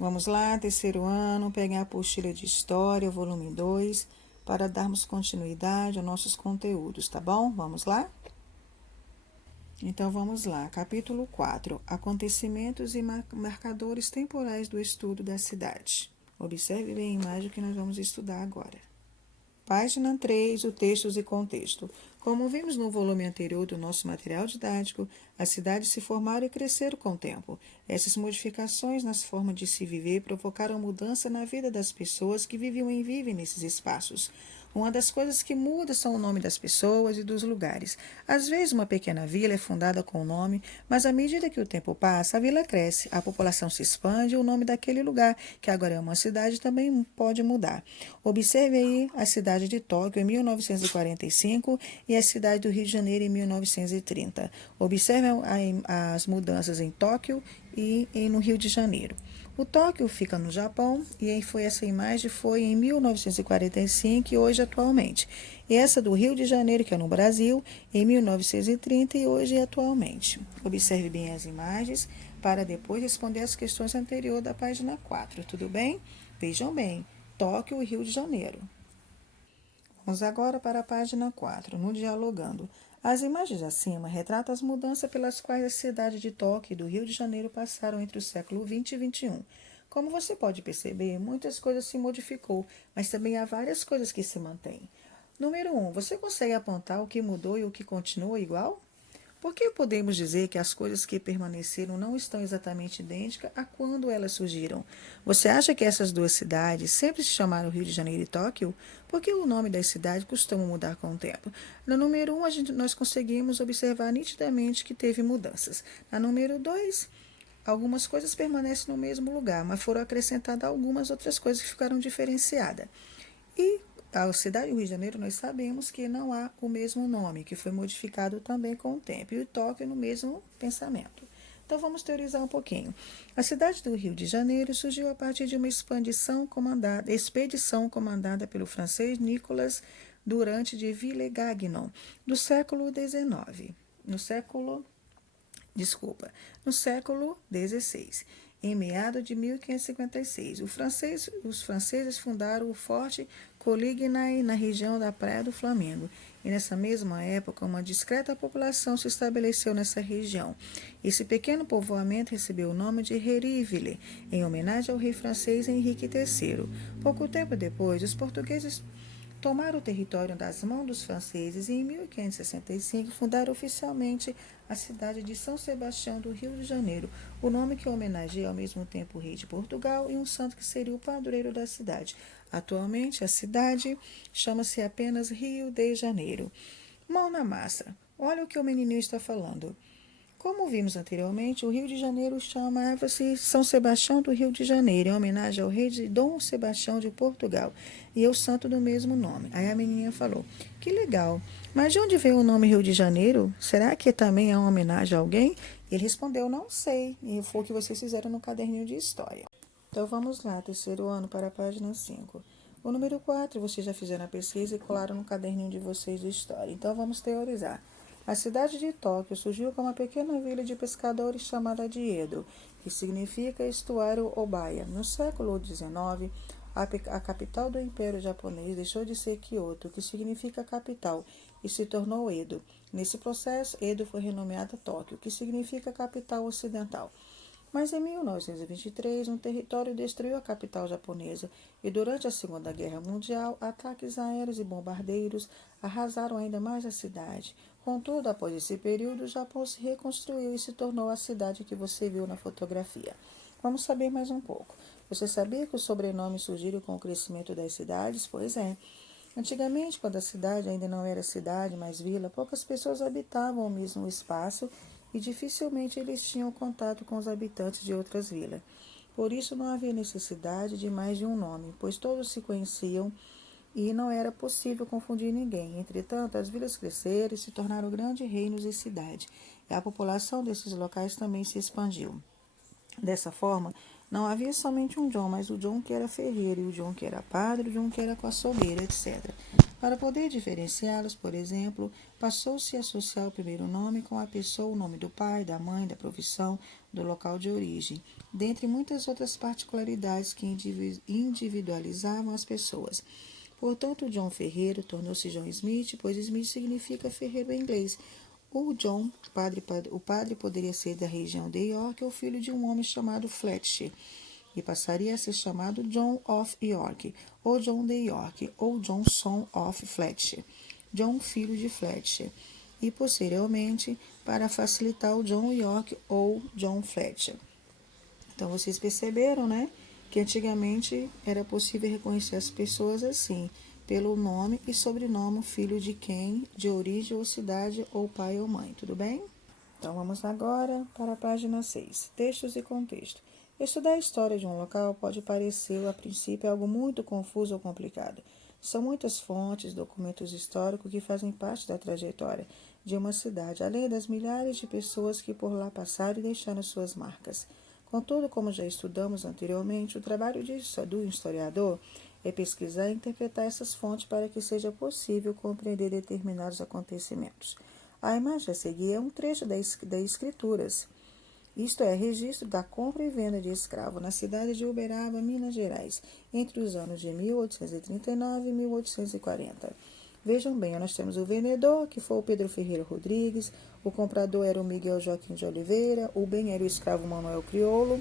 Vamos lá, terceiro ano, peguem a apostila de História, volume 2, para darmos continuidade aos nossos conteúdos, tá bom? Vamos lá? Então, vamos lá. Capítulo 4. Acontecimentos e marcadores temporais do estudo da cidade. Observe bem a imagem que nós vamos estudar agora. Página 3, o textos e contexto. Como vimos no volume anterior do nosso material didático, as cidades se formaram e cresceram com o tempo. Essas modificações nas formas de se viver provocaram mudança na vida das pessoas que viviam e vivem nesses espaços. Uma das coisas que muda são o nome das pessoas e dos lugares. Às vezes, uma pequena vila é fundada com o nome, mas à medida que o tempo passa, a vila cresce, a população se expande e o nome daquele lugar, que agora é uma cidade, também pode mudar. Observe aí a cidade de Tóquio em 1945 e a cidade do Rio de Janeiro em 1930. Observe as mudanças em Tóquio e no Rio de Janeiro. O Tóquio fica no Japão e essa imagem foi em 1945 e hoje atualmente. E essa do Rio de Janeiro, que é no Brasil, em 1930 e hoje e atualmente. Observe bem as imagens para depois responder as questões anteriores da página 4, tudo bem? Vejam bem, Tóquio e Rio de Janeiro. Vamos agora para a página 4, no Dialogando. As imagens acima retratam as mudanças pelas quais a cidade de Tóquio e do Rio de Janeiro passaram entre o século XX e XXI. Como você pode perceber, muitas coisas se modificou, mas também há várias coisas que se mantêm. Número 1. Você consegue apontar o que mudou e o que continua igual? Por que podemos dizer que as coisas que permaneceram não estão exatamente idênticas a quando elas surgiram? Você acha que essas duas cidades sempre se chamaram Rio de Janeiro e Tóquio? Por que o nome das cidades costuma mudar com o tempo? No número 1, nós conseguimos observar nitidamente que teve mudanças. Na número 2, algumas coisas permanecem no mesmo lugar, mas foram acrescentadas algumas outras coisas que ficaram diferenciadas. E a cidade do Rio de Janeiro, nós sabemos que não há o mesmo nome, que foi modificado também com o tempo, e o Tóquio no mesmo pensamento. Então, vamos teorizar um pouquinho. A cidade do Rio de Janeiro surgiu a partir de uma expedição comandada pelo francês Nicolas Durant de Villegagnon, do século XIX. No século XVI. Em meados de 1556, os franceses fundaram o Forte Coligny na região da Praia do Flamengo. E nessa mesma época, uma discreta população se estabeleceu nessa região. Esse pequeno povoamento recebeu o nome de Heriville, em homenagem ao rei francês Henrique III. Pouco tempo depois, os portugueses tomaram o território das mãos dos franceses e, em 1565, fundaram oficialmente a cidade de São Sebastião do Rio de Janeiro, o nome que homenageia ao mesmo tempo o rei de Portugal e um santo que seria o padroeiro da cidade. Atualmente, a cidade chama-se apenas Rio de Janeiro. Mão na massa. Olha o que o menininho está falando. Como vimos anteriormente, o Rio de Janeiro chamava-se São Sebastião do Rio de Janeiro, em homenagem ao rei de Dom Sebastião de Portugal, e ao santo do mesmo nome. Aí a menininha falou, que legal, mas de onde veio o nome Rio de Janeiro? Será que também é uma homenagem a alguém? Ele respondeu, não sei, e foi o que vocês fizeram no caderninho de história. Então vamos lá, terceiro ano, para a página 5. O número 4, vocês já fizeram a pesquisa e colaram no caderninho de vocês de história. Então vamos teorizar. A cidade de Tóquio surgiu como uma pequena vila de pescadores chamada de Edo, que significa estuário Obaya. No século XIX, a capital do Império Japonês deixou de ser Kyoto, que significa capital, e se tornou Edo. Nesse processo, Edo foi renomeada Tóquio, que significa capital ocidental. Mas em 1923, um território destruiu a capital japonesa e durante a Segunda Guerra Mundial, ataques aéreos e bombardeiros arrasaram ainda mais a cidade. Contudo, após esse período, o Japão se reconstruiu e se tornou a cidade que você viu na fotografia. Vamos saber mais um pouco. Você sabia que os sobrenomes surgiram com o crescimento das cidades? Pois é. Antigamente, quando a cidade ainda não era cidade, mas vila, poucas pessoas habitavam o mesmo espaço e dificilmente eles tinham contato com os habitantes de outras vilas. Por isso não havia necessidade de mais de um nome, pois todos se conheciam e não era possível confundir ninguém. Entretanto, as vilas cresceram e se tornaram grandes reinos e cidades, e a população desses locais também se expandiu. Dessa forma, não havia somente um John, mas o John que era ferreiro, e o John que era padre, o John que era açougueiro, etc. Para poder diferenciá-los, por exemplo, passou-se a associar o primeiro nome com a pessoa, o nome do pai, da mãe, da profissão, do local de origem, dentre muitas outras particularidades que individualizavam as pessoas. Portanto, John Ferreiro tornou-se John Smith, pois Smith significa ferreiro em inglês. O John, o padre poderia ser da região de York ou filho de um homem chamado Fletcher, e passaria a ser chamado John of York, ou John de York, ou John son of Fletcher, John filho de Fletcher, e posteriormente para facilitar o John York ou John Fletcher. Então vocês perceberam, né, que antigamente era possível reconhecer as pessoas assim, pelo nome e sobrenome, filho de quem, de origem ou cidade, ou pai ou mãe, tudo bem? Então vamos agora para a página 6, textos e contexto. Estudar a história de um local pode parecer, a princípio, algo muito confuso ou complicado. São muitas fontes, documentos históricos que fazem parte da trajetória de uma cidade, além das milhares de pessoas que por lá passaram e deixaram suas marcas. Contudo, como já estudamos anteriormente, o trabalho do historiador é pesquisar e interpretar essas fontes para que seja possível compreender determinados acontecimentos. A imagem a seguir é um trecho das Escrituras, isto é, registro da compra e venda de escravo na cidade de Uberaba, Minas Gerais, entre os anos de 1839 e 1840. Vejam bem, nós temos o vendedor, que foi o Pedro Ferreira Rodrigues, o comprador era o Miguel Joaquim de Oliveira, o bem era o escravo Manuel Crioulo,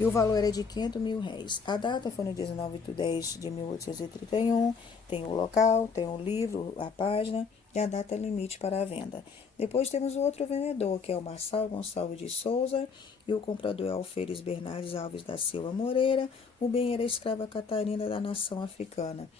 e o valor era de R$ 500.000. A data foi no 19 de 10 de 1831, tem o local, tem o livro, a página e a data limite para a venda. Depois temos o outro vendedor, que é o Marçal Gonçalves de Souza, e o comprador é Alferes Bernardes Alves da Silva Moreira. O bem era a escrava Catarina da nação africana.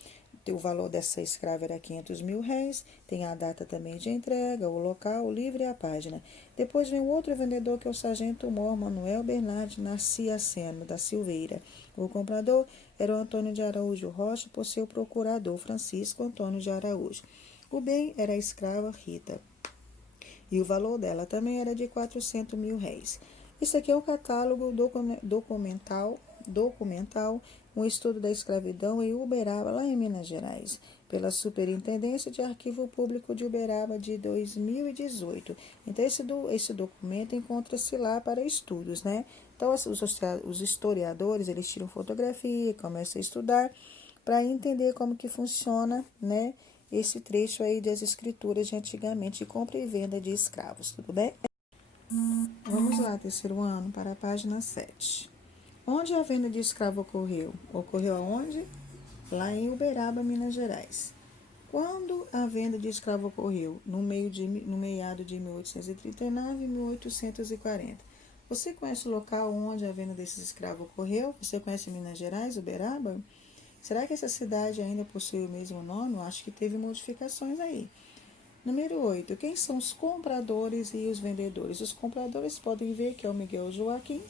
O valor dessa escrava era R$ 500.000, tem a data também de entrega, o local, o livro e a página. Depois vem o outro vendedor, que é o sargento mor Manuel Bernardes Narciaceno da Silveira. O comprador era o Antônio de Araújo Rocha, por seu procurador Francisco Antônio de Araújo. O bem era a escrava Rita, e o valor dela também era de R$ 400.000. Isso aqui é o catálogo documental, um estudo da escravidão em Uberaba, lá em Minas Gerais, pela Superintendência de Arquivo Público de Uberaba de 2018. Então, esse documento encontra-se lá para estudos, né? Então, os historiadores, eles tiram fotografia, começam a estudar para entender como que funciona, né, esse trecho aí das escrituras de antigamente, de compra e venda de escravos, tudo bem? Vamos lá, terceiro ano, para a página 7. Onde a venda de escravo ocorreu? Ocorreu aonde? Lá em Uberaba, Minas Gerais. Quando a venda de escravo ocorreu? No meado de 1839 e 1840. Você conhece o local onde a venda desses escravos ocorreu? Você conhece Minas Gerais, Uberaba? Será que essa cidade ainda possui o mesmo nome? Eu acho que teve modificações aí. Número 8. Quem são os compradores e os vendedores? Os compradores podem ver que é o Miguel Joaquim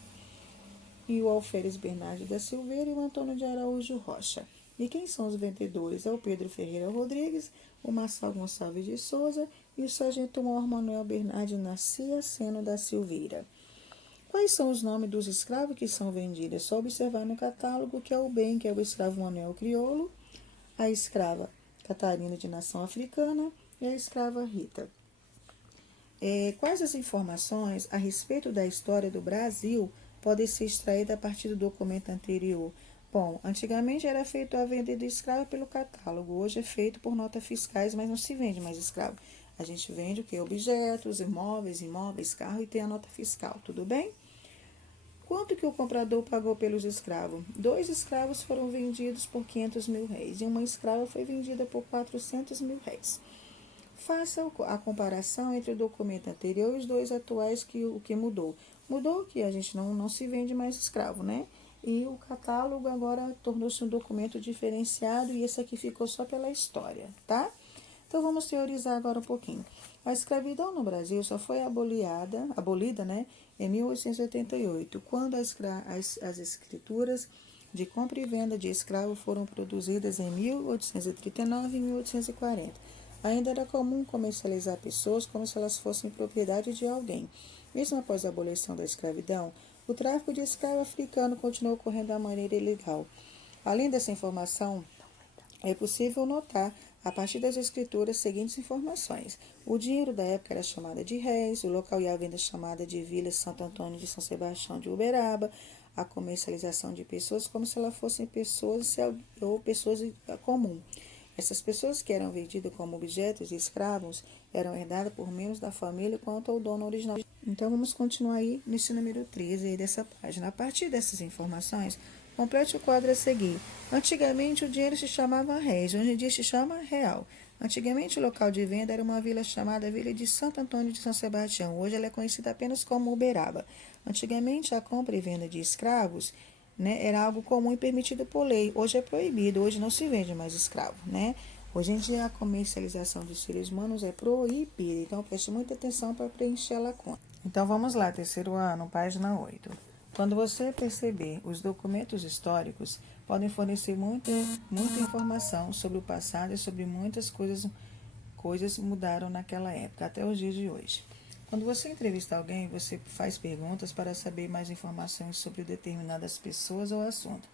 e o Alferes Bernardes da Silveira e o Antônio de Araújo Rocha. E quem são os vendedores? É o Pedro Ferreira Rodrigues, o Marçal Gonçalves de Souza e o sargento mor Manuel Bernardes Narciaceno da Silveira. Quais são os nomes dos escravos que são vendidos? É só observar no catálogo que é o bem, que é o escravo Manuel Crioulo, a escrava Catarina de nação africana e a escrava Rita. Quais as informações a respeito da história do Brasil podem ser extraídas a partir do documento anterior? Bom, antigamente era feito a venda de escravo pelo catálogo, hoje é feito por notas fiscais, mas não se vende mais escravo. A gente vende o que? Objetos, imóveis, carro e tem a nota fiscal, tudo bem? Quanto que o comprador pagou pelos escravos? 2 escravos foram vendidos por R$ 500.000 e uma escrava foi vendida por R$ 400.000. Faça a comparação entre o documento anterior e os dois atuais, o que mudou. Mudou que a gente não se vende mais escravo, né? E o catálogo agora tornou-se um documento diferenciado e esse aqui ficou só pela história, tá? Então, vamos teorizar agora um pouquinho. A escravidão no Brasil só foi abolida, né, em 1888, quando as escrituras de compra e venda de escravos foram produzidas em 1839 e 1840. Ainda era comum comercializar pessoas como se elas fossem propriedade de alguém. Mesmo após a abolição da escravidão, o tráfico de escravo africano continuou ocorrendo da maneira ilegal. Além dessa informação, é possível notar a partir das escrituras, seguintes informações. O dinheiro da época era chamado de réis, o local e a venda chamada de Vila Santo Antônio de São Sebastião de Uberaba, a comercialização de pessoas como se elas fossem pessoas ou pessoas comum. Essas pessoas que eram vendidas como objetos e escravos eram herdadas por membros da família quanto ao dono original. Então, vamos continuar aí nesse número 13 aí dessa página. A partir dessas informações, complete o quadro a seguir. Antigamente, o dinheiro se chamava réis, hoje em dia se chama real. Antigamente, o local de venda era uma vila chamada Vila de Santo Antônio de São Sebastião. Hoje ela é conhecida apenas como Uberaba. Antigamente, a compra e venda de escravos, né, era algo comum e permitido por lei. Hoje é proibido, hoje não se vende mais escravo, né? Hoje em dia, a comercialização de seres humanos é proibida. Então, preste muita atenção para preencher a lacuna. Então, vamos lá, terceiro ano, página 8. Quando você perceber, os documentos históricos podem fornecer muita informação sobre o passado e sobre muitas coisas mudaram naquela época, até os dias de hoje. Quando você entrevista alguém, você faz perguntas para saber mais informações sobre determinadas pessoas ou assunto.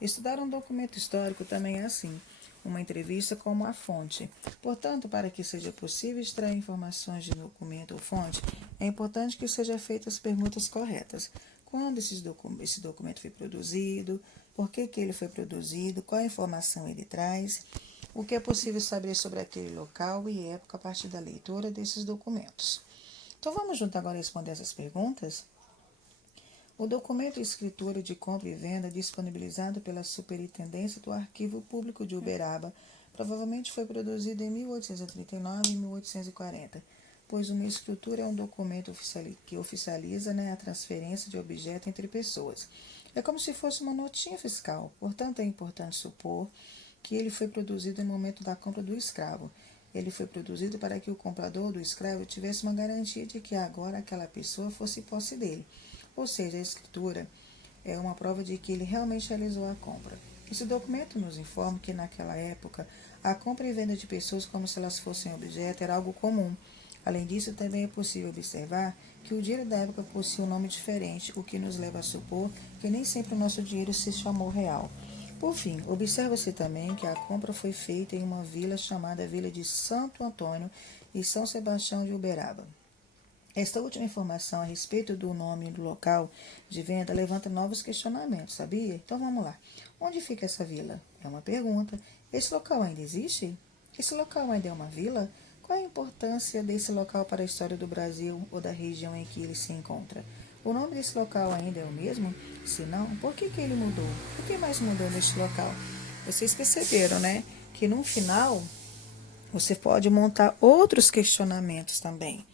Estudar um documento histórico também é assim, uma entrevista como a fonte. Portanto, para que seja possível extrair informações de documento ou fonte, é importante que sejam feitas as perguntas corretas. Quando esse documento foi produzido, por que ele foi produzido, qual informação ele traz, o que é possível saber sobre aquele local e época a partir da leitura desses documentos. Então, vamos junto agora responder essas perguntas? O documento escritura de compra e venda disponibilizado pela Superintendência do Arquivo Público de Uberaba provavelmente foi produzido em 1839 e 1840, pois uma escritura é um documento que oficializa, né, a transferência de objeto entre pessoas. É como se fosse uma notinha fiscal, portanto é importante supor que ele foi produzido no momento da compra do escravo. Ele foi produzido para que o comprador do escravo tivesse uma garantia de que agora aquela pessoa fosse posse dele. Ou seja, a escritura é uma prova de que ele realmente realizou a compra. Esse documento nos informa que naquela época a compra e venda de pessoas como se elas fossem objeto era algo comum. Além disso, também é possível observar que o dinheiro da época possuía um nome diferente, o que nos leva a supor que nem sempre o nosso dinheiro se chamou real. Por fim, observa-se também que a compra foi feita em uma vila chamada Vila de Santo Antônio e São Sebastião de Uberaba. Esta última informação a respeito do nome do local de venda levanta novos questionamentos, sabia? Então vamos lá. Onde fica essa vila? É uma pergunta. Esse local ainda existe? Esse local ainda é uma vila? Qual a importância desse local para a história do Brasil ou da região em que ele se encontra? O nome desse local ainda é o mesmo? Se não, por que ele mudou? O que mais mudou neste local? Vocês perceberam, né? Que no final você pode montar outros questionamentos também.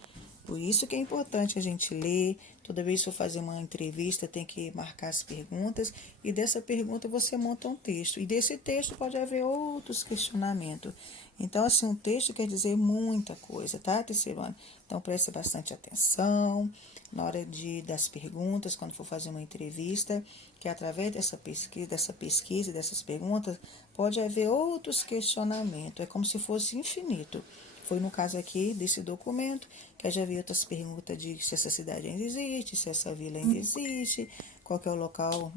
Por isso que é importante a gente ler. Toda vez que for fazer uma entrevista, tem que marcar as perguntas. E dessa pergunta você monta um texto. E desse texto pode haver outros questionamentos. Então, assim, um texto quer dizer muita coisa, tá, terceiro ano? Então, preste bastante atenção na hora das perguntas, quando for fazer uma entrevista, que através dessa pesquisa e dessas perguntas, pode haver outros questionamentos. É como se fosse infinito. Foi no caso aqui desse documento, que já havia outras perguntas de se essa cidade ainda existe, se essa vila ainda existe, qual que é o local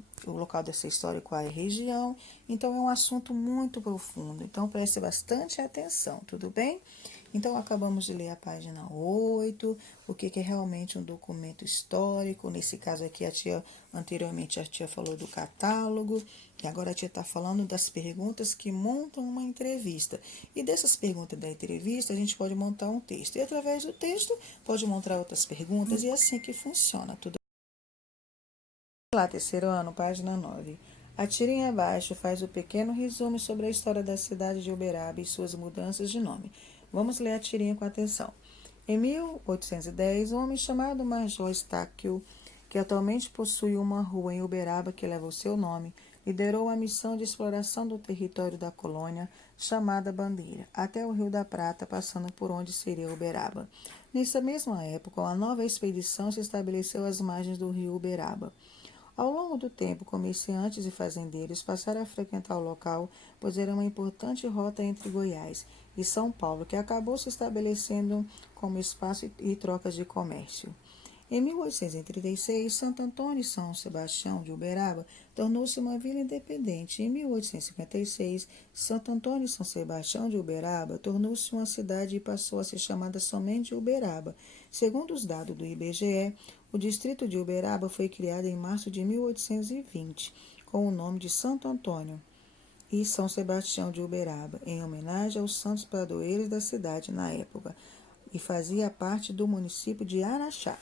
dessa história, qual é a região. Então, é um assunto muito profundo. Então, preste bastante atenção, tudo bem? Então, acabamos de ler a página 8, o que é realmente um documento histórico. Nesse caso aqui, anteriormente a tia falou do catálogo, e agora a tia está falando das perguntas que montam uma entrevista. E dessas perguntas da entrevista, a gente pode montar um texto. E através do texto, pode montar outras perguntas, e é assim que funciona. Tudo lá, terceiro ano, página 9. A tirinha abaixo faz o pequeno resumo sobre a história da cidade de Uberaba e suas mudanças de nome. Vamos ler a tirinha com atenção. Em 1810, um homem chamado Major Estáquio, que atualmente possui uma rua em Uberaba que leva o seu nome, liderou a missão de exploração do território da colônia, chamada Bandeira, até o Rio da Prata, passando por onde seria Uberaba. Nessa mesma época, uma nova expedição se estabeleceu às margens do rio Uberaba. Ao longo do tempo, comerciantes e fazendeiros passaram a frequentar o local, pois era uma importante rota entre Goiás e São Paulo, que acabou se estabelecendo como espaço e trocas de comércio. Em 1836, Santo Antônio e São Sebastião de Uberaba tornou-se uma vila independente. Em 1856, Santo Antônio e São Sebastião de Uberaba tornou-se uma cidade e passou a ser chamada somente de Uberaba. Segundo os dados do IBGE, o distrito de Uberaba foi criado em março de 1820, com o nome de Santo Antônio e São Sebastião de Uberaba, em homenagem aos santos padroeiros da cidade na época, e fazia parte do município de Araxá.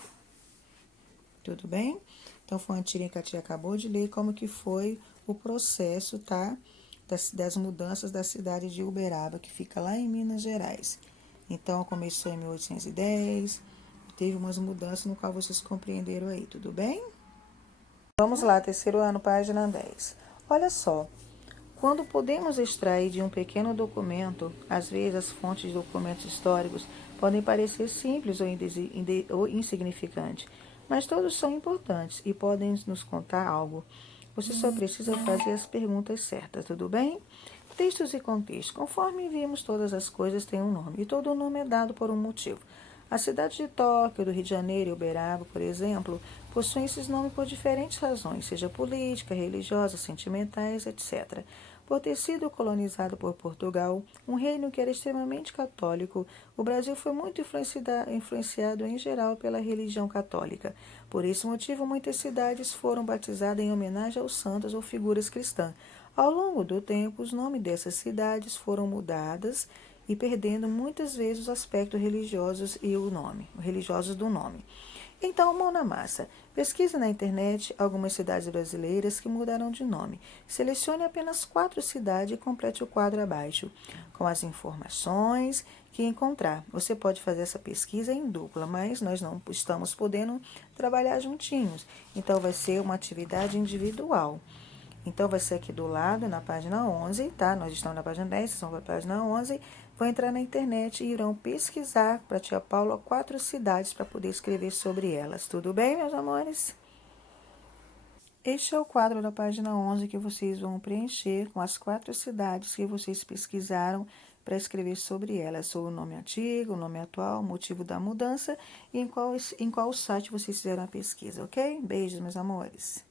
Tudo bem? Então, foi uma tirinha que a tia acabou de ler, como que foi o processo, tá? Das mudanças da cidade de Uberaba, que fica lá em Minas Gerais. Então, começou em 1810, teve umas mudanças no qual vocês compreenderam aí, tudo bem? Vamos lá, terceiro ano, página 10. Olha só, quando podemos extrair de um pequeno documento, às vezes as fontes de documentos históricos podem parecer simples ou insignificantes, mas todos são importantes e podem nos contar algo. Você só precisa fazer as perguntas certas, tudo bem? Textos e contexto. Conforme vimos, todas as coisas têm um nome, e todo nome é dado por um motivo. A cidade de Tóquio, do Rio de Janeiro e Uberaba, por exemplo, possuem esses nomes por diferentes razões, seja política, religiosa, sentimentais, etc. Por ter sido colonizado por Portugal, um reino que era extremamente católico, o Brasil foi muito influenciado em geral pela religião católica. Por esse motivo, muitas cidades foram batizadas em homenagem aos santos ou figuras cristãs. Ao longo do tempo, os nomes dessas cidades foram mudadas e perdendo muitas vezes os aspectos religiosos e religiosos do nome. Então, mão na massa. Pesquise na internet algumas cidades brasileiras que mudaram de nome. Selecione apenas 4 cidades e complete o quadro abaixo, com as informações que encontrar. Você pode fazer essa pesquisa em dupla, mas nós não estamos podendo trabalhar juntinhos. Então, vai ser uma atividade individual. Então, vai ser aqui do lado, na página 11, tá? Nós estamos na página 10, vocês vão para a página 11. Vão entrar na internet e irão pesquisar para a tia Paula 4 cidades para poder escrever sobre elas. Tudo bem, meus amores? Este é o quadro da página 11 que vocês vão preencher com as 4 cidades que vocês pesquisaram para escrever sobre elas, sobre o nome antigo, o nome atual, o motivo da mudança e em qual site vocês fizeram a pesquisa, ok? Beijos, meus amores.